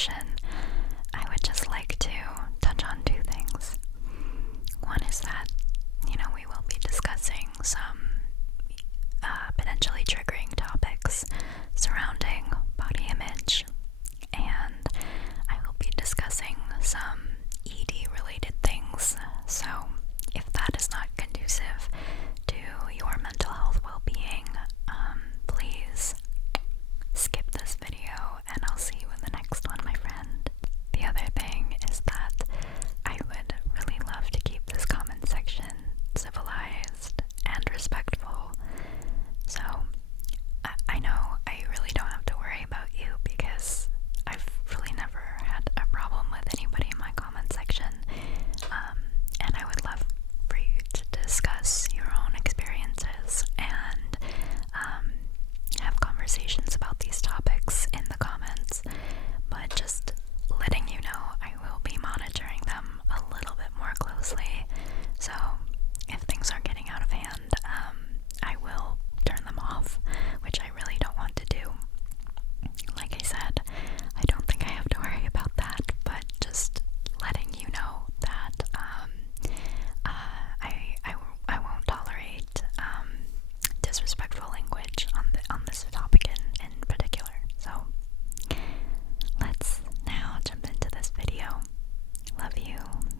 transition, I would just like to touch on two things. One is that, we will be discussing some potentially triggering topics surrounding body image, and I will be discussing some ED related things. So if that is not conducive to your mental health well-being, please skip this video and I'll see you in the next one, my friend. The other thing is that I would really love to keep this comment section civilized and respectful. So I know I really don't have to worry about you because I've really never had a problem with anybody in my comment section. And I would love for you to discuss your own experiences and have conversations about these topics in the comments, but just letting you know I will be monitoring them a little bit more closely. So if things are getting out of hand, I will turn them off, which I really don't want to do. Like I said, I don't think I have to worry about that, but just letting you know that I won't tolerate disrespectful language on this topic in particular. So let's now jump into this video. Love you,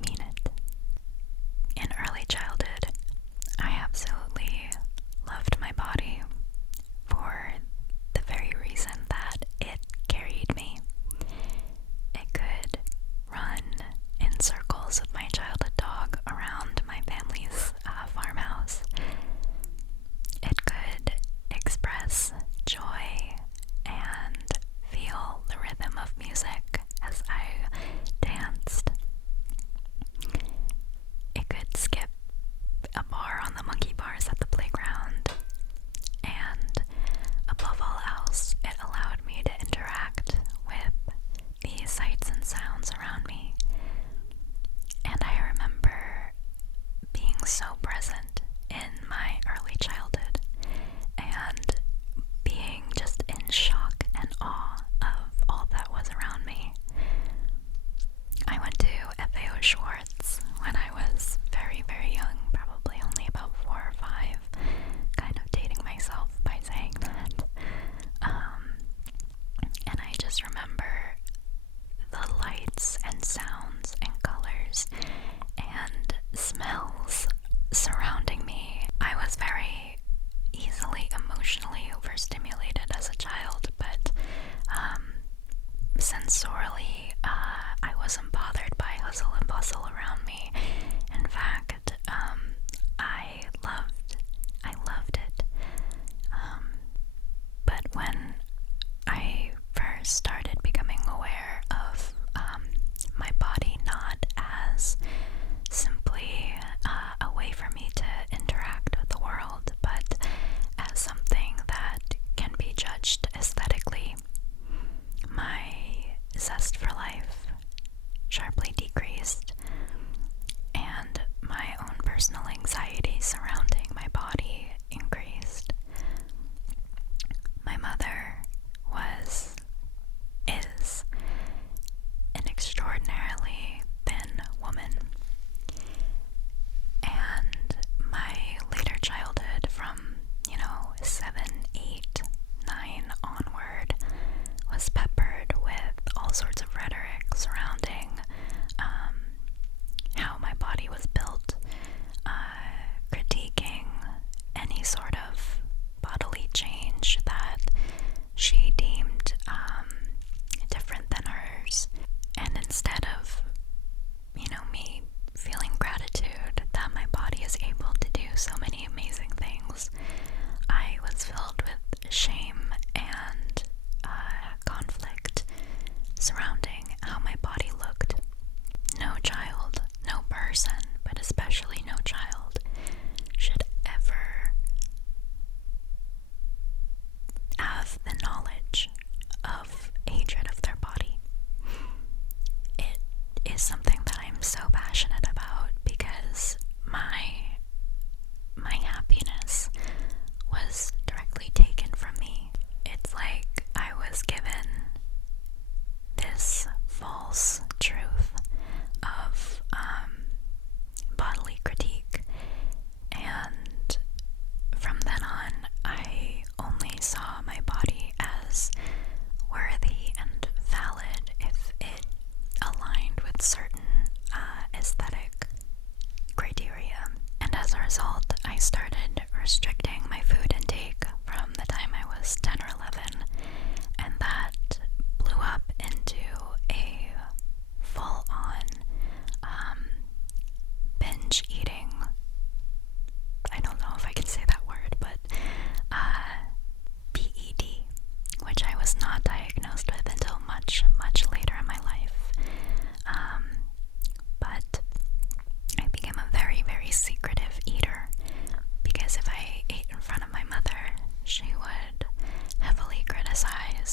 mean it. In early childhood, I absolutely loved my body for the very reason that it carried me. It could run in circles with my childhood dog around my family's farmhouse. It could express joy and feel the rhythm of music as I danced. It could skip a bar on the monkey bars at the playground, and above all else, it allowed me to interact with the sights and sounds around me. And I remember being so present in my early childhood and being just in shock and awe of all that was around me. I went to FAO Schwartz when I was very, very young, probably only about 4 or 5, kind of dating myself by saying that. And I just remember the lights and sounds and colors and smells surrounding me. I was very easily emotionally overstimulated as a child, but sensorily, I wasn't bothered by hustle and bustle around me. In fact, I loved it. But when I first started becoming aware of my body not as simply a way for me to interact with the world, but as something that can be judged aesthetically, my zest for life sharply decreased, and my own personal anxiety surrounding my body increased. My mother was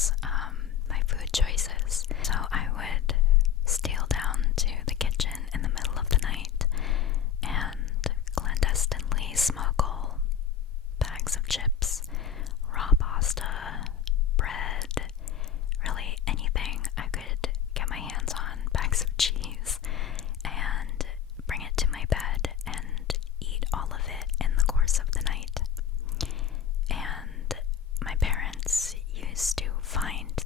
was my food choices. So I would steal down to the kitchen in the middle of the night and clandestinely smuggle bags of chips, raw pasta, bread, really anything I could get my hands on, bags of cheese, and bring it to my bed and eat all of it in the course of the night. And my parents used to find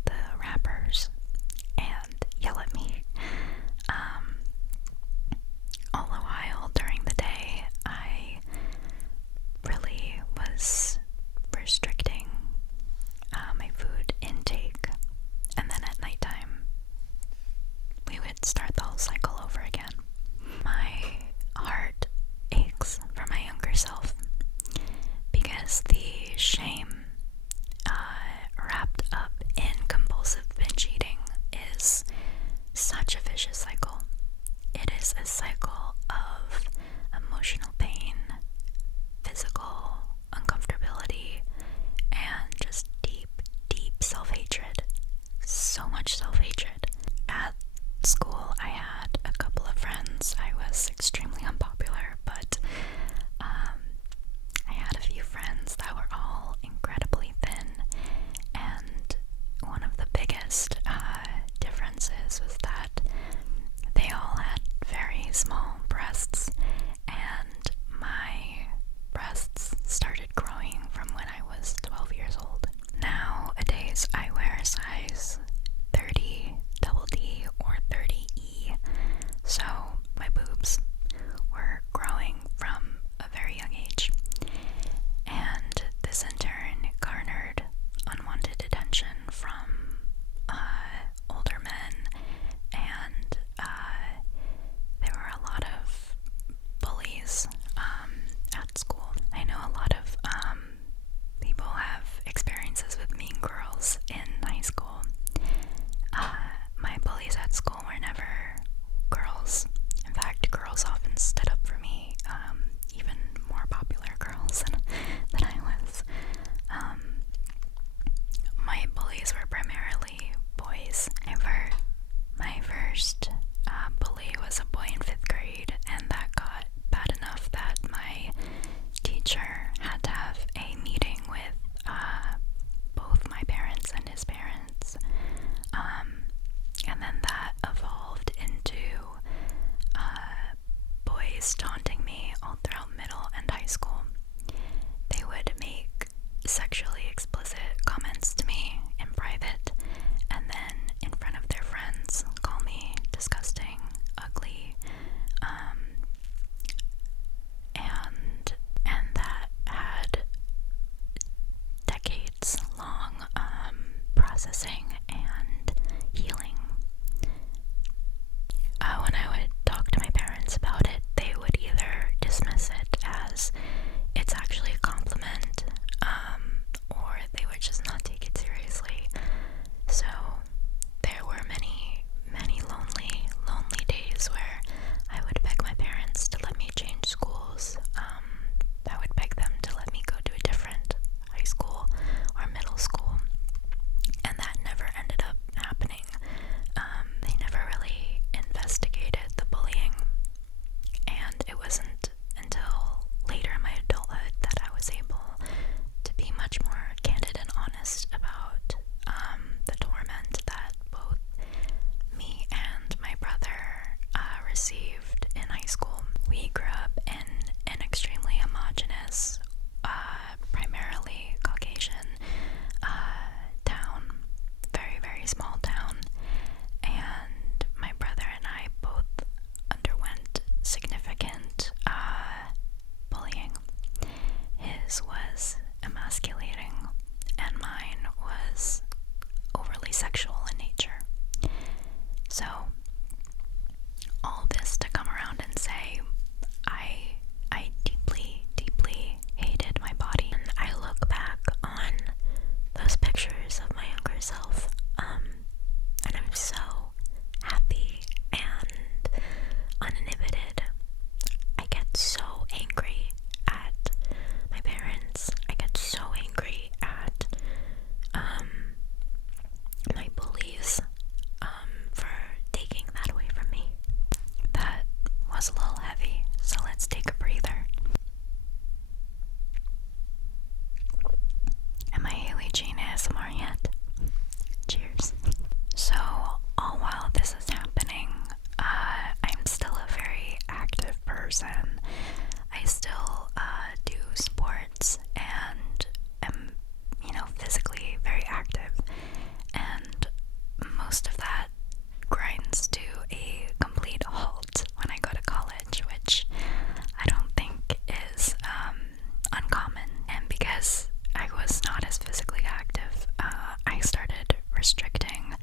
restricting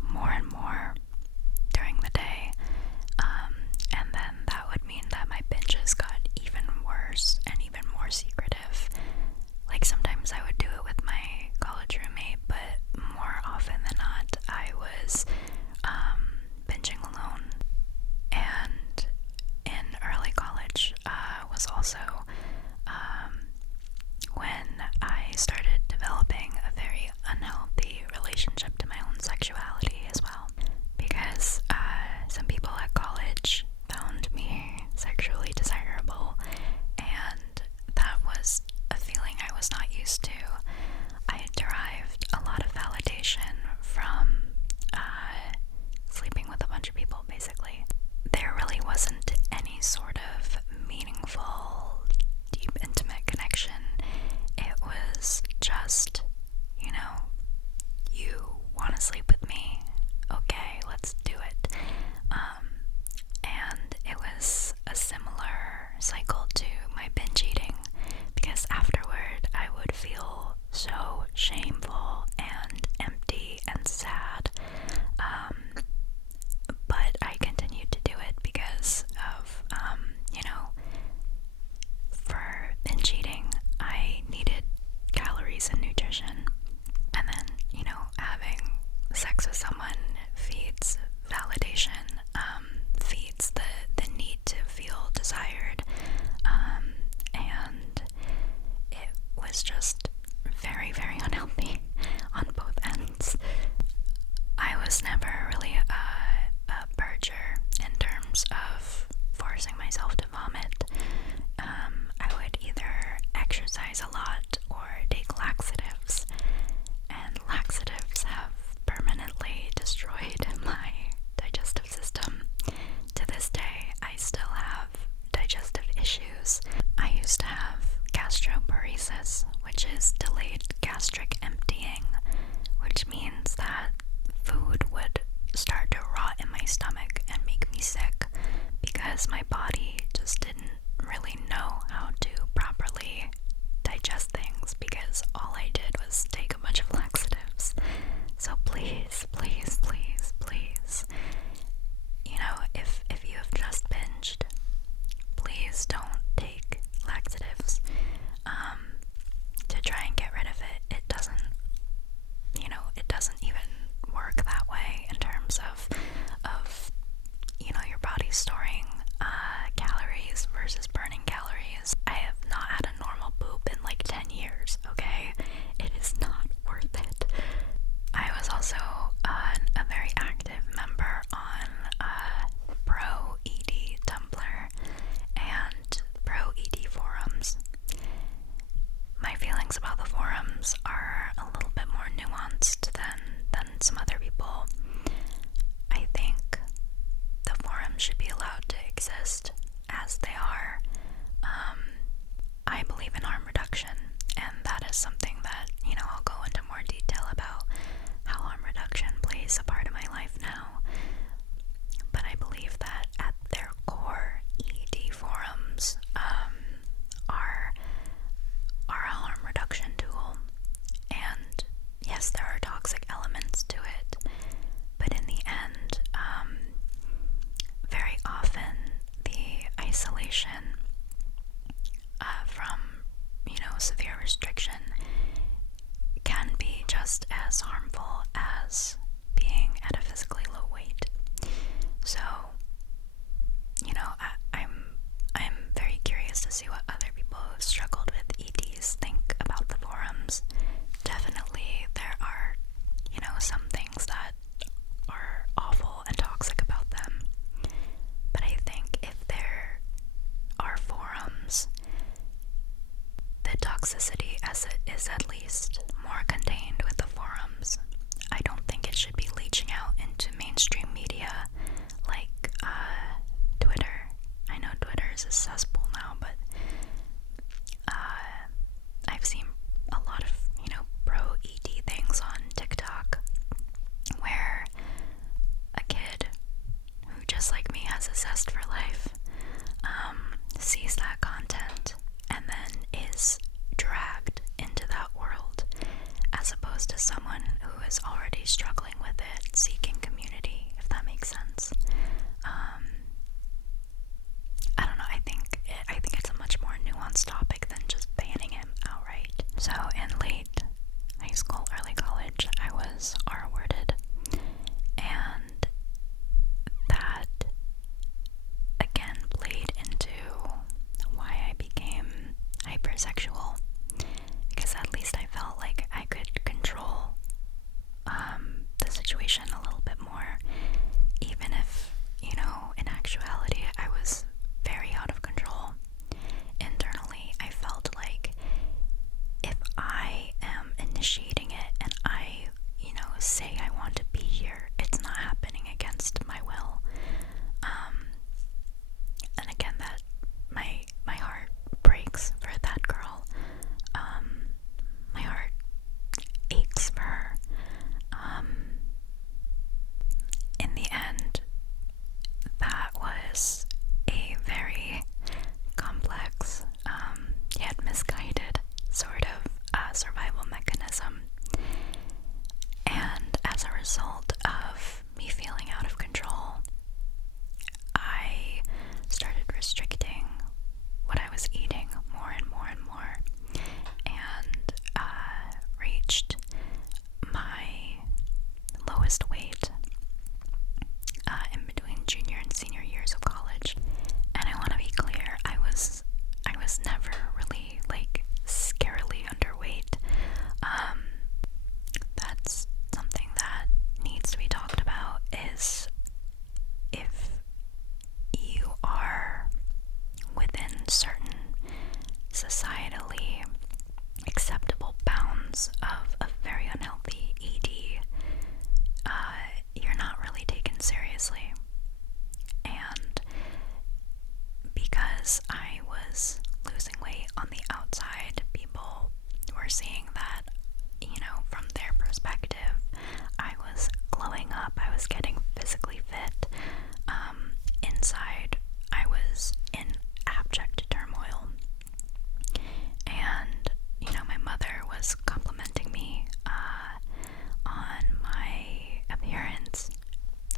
more and more during the day. And then that would mean that my binges got even worse and even more secretive. Like sometimes I would do it with my college roommate, but more often than not I was binging alone. And in early college was also when I started developing a very unhealthy relationship to my own sexuality as well, because some people at college found me sexually desirable, and that was a feeling I was not used to. I had derived a lot of validation from sleeping with a bunch of people, basically. There really wasn't any sort of meaningful, deep, intimate connection. It was just, you want to sleep with me? Okay, let's do it. And it was a similar cycle to my binge eating, because afterward I would feel so shameful and empty and sad. But I continued to do it because of, for binge eating, I needed calories and nutrition. And then, having sex with someone feeds validation, feeds the need to feel desired. And it was just very, very unhealthy on both ends. I was never really a purger in terms of forcing myself to vomit. I would either exercise a lot or take laxatives, and laxatives have permanently destroyed my digestive system. To this day, I still have digestive issues. I used to have gastroparesis, which is delayed gastric emptying, which means that food would start to rot in my stomach and make me sick because my body just didn't really know how to properly digest things, because all I did was take a bunch of laxatives. So please, please, please, please, if you have just binged, please don't take laxatives to try and get rid of it. It doesn't even work that way in terms of your body storing calories versus burning calories. I have not had a normal poop in like 10 years, okay? It is not worth it. I was also a very active member on Pro ED Tumblr and Pro ED forums. My feelings about the forums are a little bit more nuanced than some other people. I think the forums should be allowed to exist as they are. I believe in harm reduction, and that is something that, I'll go into more detail about how harm reduction situation a little bit more, even if, in actuality, I was very out of control. Internally, I felt like if I am initiating it and I, say I want to be here, it's not happening against my will. And again, that my heart breaks for that girl. My heart aches for her. In the end, that was a very complex, yet misguided sort of survival mechanism. And as a result of me feeling out of control, I started restricting what I was eating more and more and more, and reached my lowest weight in between junior and senior years of college. And I want to be clear, I was never really scarily underweight. That's something that needs to be talked about, is if you are within certain societally acceptable bounds of a very unhealthy ED, you're not really taken seriously. And because I was losing weight on the outside, people were seeing that, from their perspective, I was glowing up, I was getting physically fit. Inside, I was in abject turmoil. And, my mother was complimenting me on my appearance.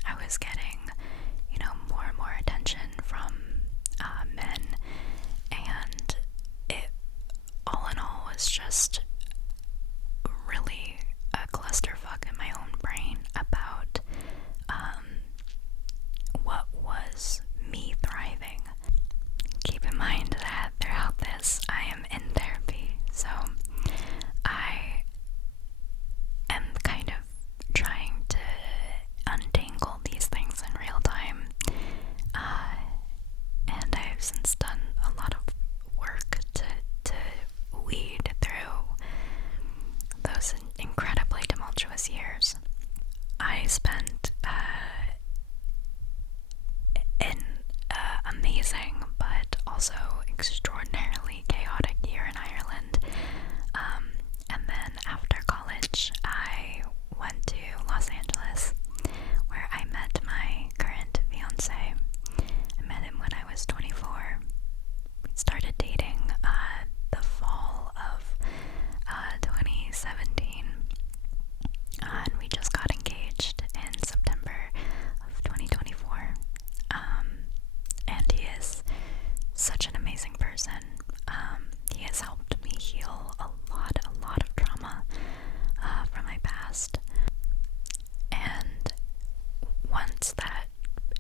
I was getting, more and more attention from men, and it, all in all, was just really a clusterfuck in my own brain about what was me thriving. Keep in mind that throughout this, I am in therapy, so I am kind of trying to untangle these things in real time, and I've since done a lot of work to weed through those incredibly tumultuous years. I spent an amazing but also extraordinarily chaotic year in Ireland. And then after college, I went to Los Angeles, where I met my current fiance. I met him when I was 24. We started dating the fall of 2017, and we just got engaged in September of 2024. And he is such an amazing person. He has helped me heal a lot of trauma from my past. And once that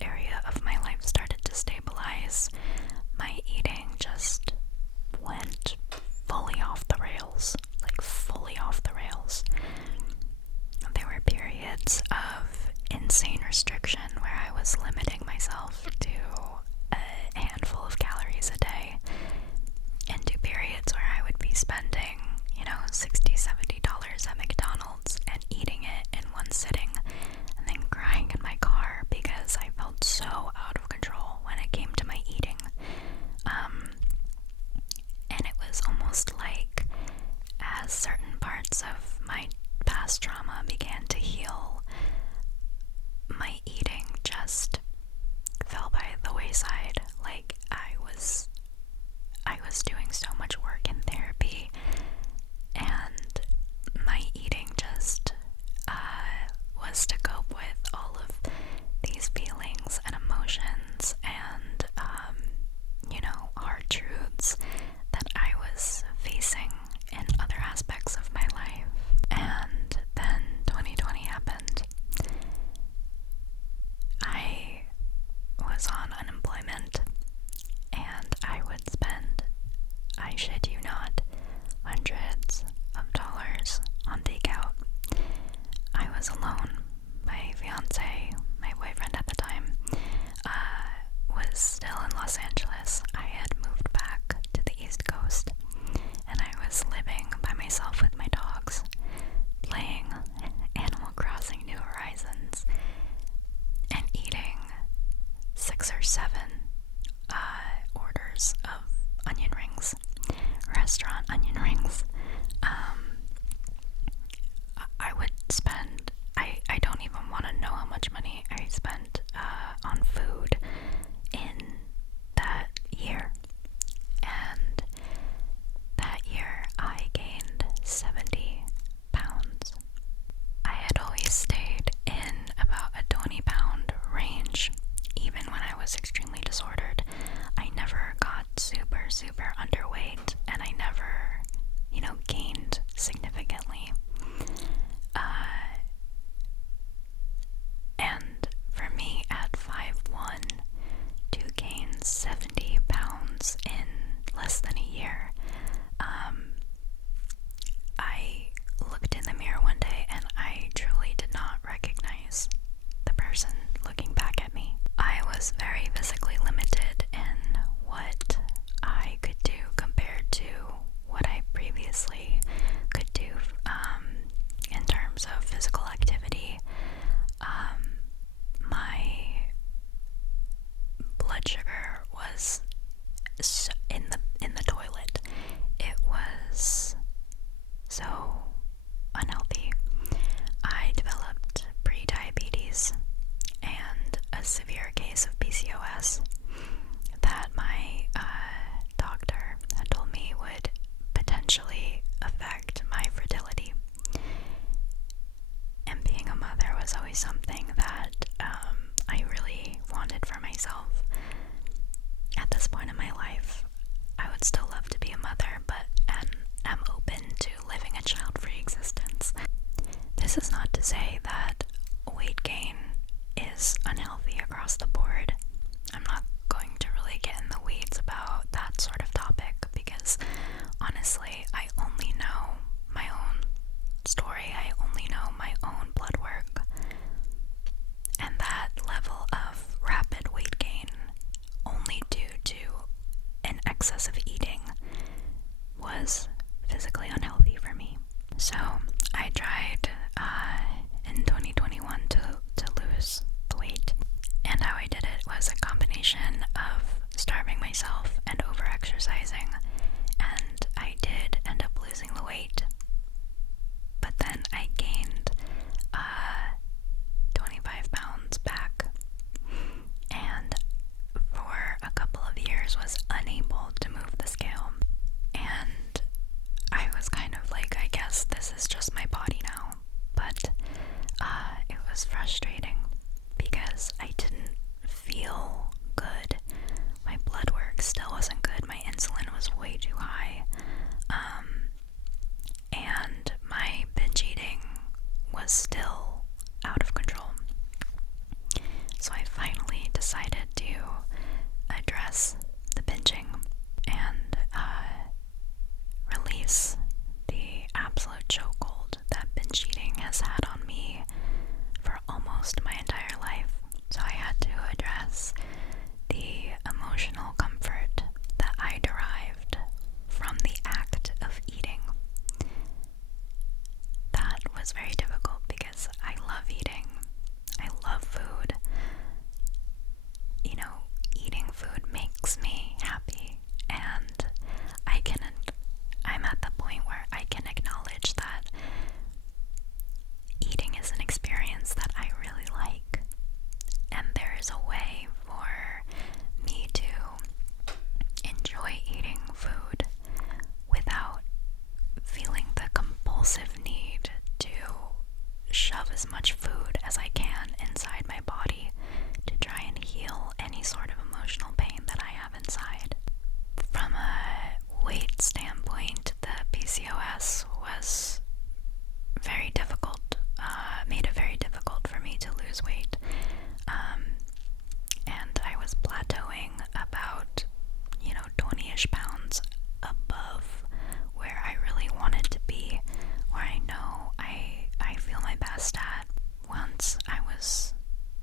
area of my life started to stabilize, my eating just went fully off the rails. Fully off the rails. There were periods of insane restriction where I was limiting myself to a handful of calories a day, into periods where I would be spending, $60-$70 at McDonald's and eating it in one sitting, and then crying in my car because I felt so out of control when it came to my eating. And it was almost like, as certain parts of my past trauma began to heal, my eating just fell by the wayside. I was doing so much work in therapy, and my eating just was to cope with all of these feelings and emotions and hard truths that I was facing in other aspects of my life. And then 2020 happened. I was on unemployment, and I would spend, I shit you not, hundreds of dollars on takeout. I was alone. My was always something that I really wanted for myself. At this point in my life, I would still love to be a mother, but am open to living a child-free existence. This is not to say that weight gain is unhealthy across the board. I'm not going to really get in the weeds about that sort of topic because honestly, I only know my own story. I only know my own blood work. And that level of rapid weight gain, only due to an excess of eating, was physically unhealthy for me. So I tried in 2021 to lose the weight, and how I did it was a combination of starving myself and over-exercising, and I did end up losing the weight, but then I gained 25 pounds back, and for a couple of years was unable to move the scale. And I was kind of like, I guess this is just my body now. But it was frustrating because I didn't feel good. My blood work still wasn't good. My insulin was way too high. And my binge eating was still out of control. So I finally decided to address the binging and release the absolute chokehold that binge eating has had on me for almost my entire life. So I had to address the emotional comfort that I derived from the act of eating. That was very difficult because I love eating. I love food. You know, eating food makes me happy, and I'm at the point where I can acknowledge that eating is an experience that I really like, and there is a way for me to enjoy eating food without feeling the compulsive need to shove as much food as I can inside my body to try and heal any sort of emotional pain that I have inside. From a weight standpoint, the PCOS was very difficult, made it very difficult for me to lose weight, and I was plateauing about 20-ish pounds above where I really wanted to be, where I know I feel my best at. Once I was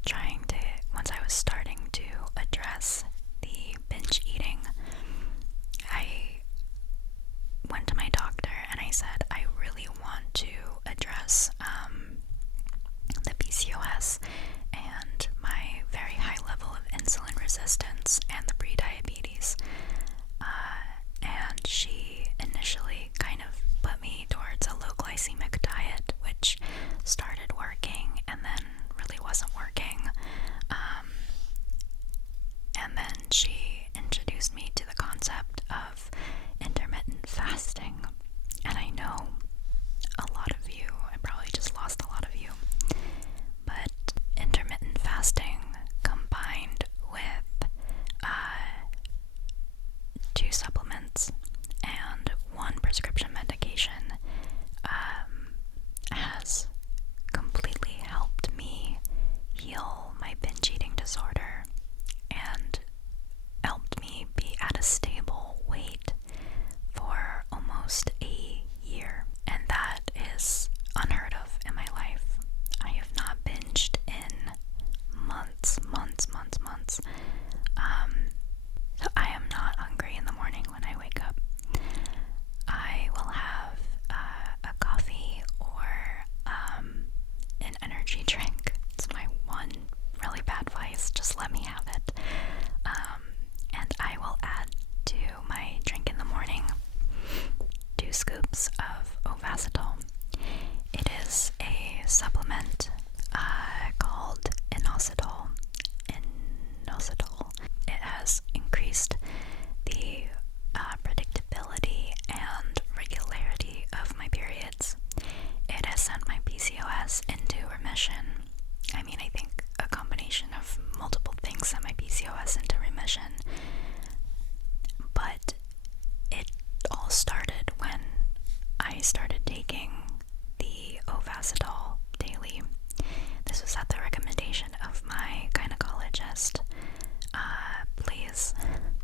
starting to address the binge eating, I went to my doctor and I said, I really want to address the PCOS and my very high level of insulin resistance and the prediabetes. And she initially kind of put me towards a low glycemic diet, which started working and then really wasn't working. And then she introduced me to the concept of intermittent fasting. And I know a lot of you, I probably just lost a lot of you, but intermittent fasting combined with 2 supplements and 1 prescription medication has completely helped me heal my binge eating disorder and helped me be at a stable weight for almost a year. And that is unheard of in my life. I have not binged in months. So I am not hungry in the morning when I wake up. I will have a coffee or an energy drink. It's my one really bad vice. Just let me have it. And I will add to my drink in the morning 2 scoops of Ovasitol. It is a supplement called inositol. It has increased the predictability and regularity of my periods. It has sent my PCOS into remission, sent my PCOS into remission. But it all started when I started taking the Ovasitol daily. This was at the recommendation of my gynecologist. Please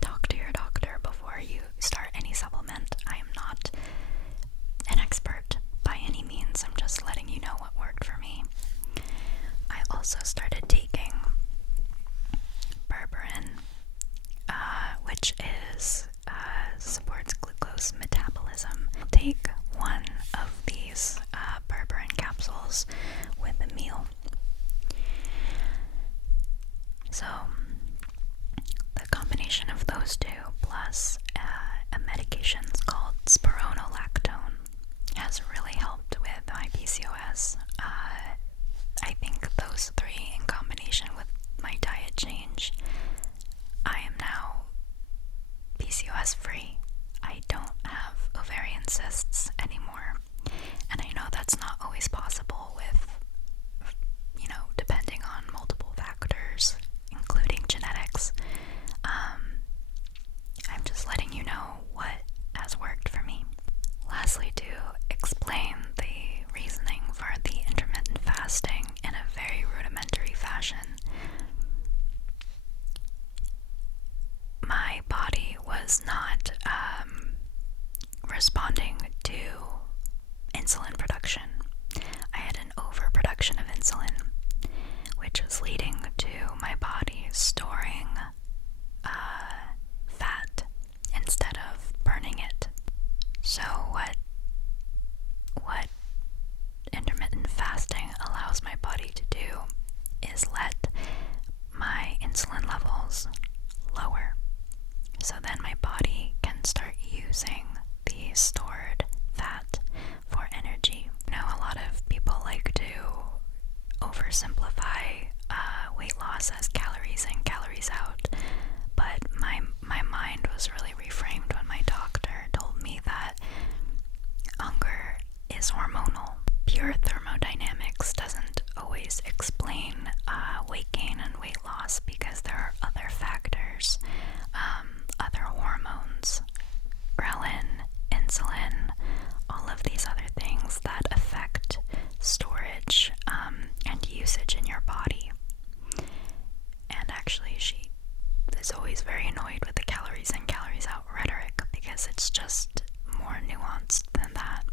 talk to your doctor before you start any supplement. I am not an expert by any means. I'm just letting you know what worked for me. I also started taking berberine, which supports glucose metabolism. I'll take one of these berberine capsules with a meal. So the combination of those two plus a medication called spironolactone has really helped with my PCOS. I think those three in combination with my diet change, I am now PCOS free. I don't have ovarian cysts anymore. And I know that's not always possible with, depending on multiple factors, including genetics. I'm just letting you know what has worked for me. Lastly, to explain the reasoning for the intermittent fasting in a very rudimentary fashion, my body was not responding to insulin production. I had an overproduction of insulin, which was leading to my body storing fat instead of burning it. So what intermittent fasting allows my body to do is let my insulin levels lower. So then my body can start using the stored fat for energy. A lot of people like to oversimplify weight loss as calories in, calories out, but my mind was really reframed when my doctor told me that hunger is hormonal. Pure thermodynamics doesn't always explain weight gain and weight loss because there are other factors, other hormones, ghrelin, insulin, all of these other things that affect storage and usage in your body. And actually, she is always very annoyed with the calories in, calories out rhetoric because it's just more nuanced than that.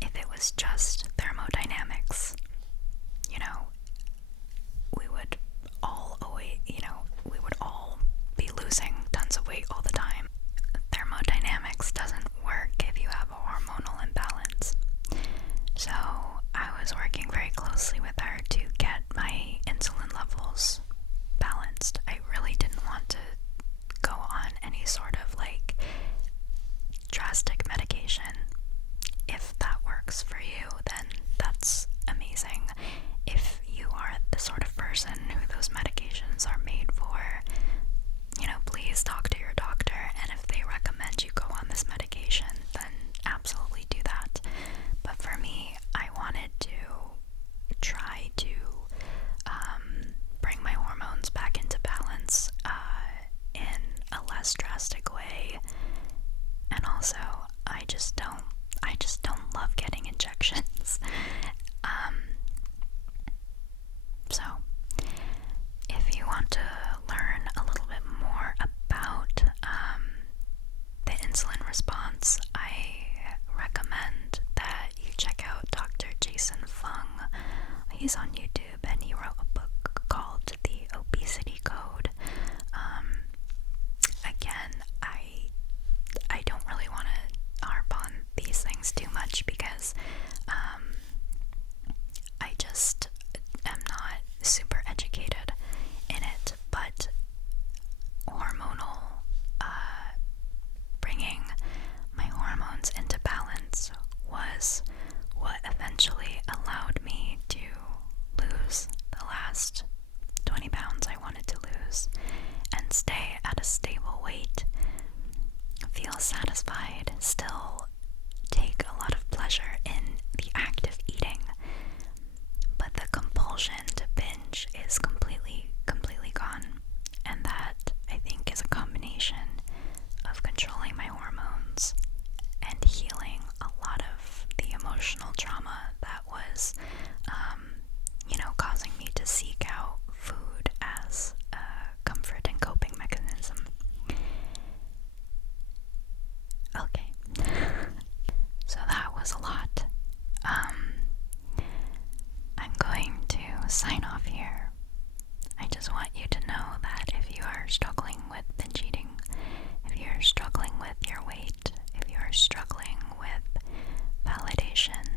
If it was just thermodynamics, we would all be losing tons of weight all the time. Thermodynamics doesn't work if you have a hormonal imbalance. So I was working very closely with her to get my insulin levels balanced. I really didn't want to go on any sort of drastic medication. If that works for you, then that's amazing. If you are the sort of person who those medications are made for, please talk to your doctor, and if they recommend you go on this medication, then absolutely do that. But for me, I wanted to try to bring my hormones back into balance in a less drastic way. And also, I just don't love getting injections. So if you want to learn a little bit more about the insulin response, I recommend that you check out Dr. Jason Fung. He's on YouTube and he wrote a book called The Obesity Code. Again, I don't really want to harp on these things too much because I just am not super educated in it, but hormonal, bringing my hormones into balance was what eventually allowed me to lose the last 20 pounds I wanted to lose and stay at a stable weight, feel satisfied, still take a lot of pleasure in the act of eating, but the compulsion to binge is completely gone. combination of controlling my hormones and healing a lot of the emotional trauma that was, causing me to seek out food as a comfort and coping mechanism. Okay. So that was a lot. I'm going to sign off here. I just want you to know that if you are struggling with binge eating, if you're struggling with your weight, if you're struggling with validation,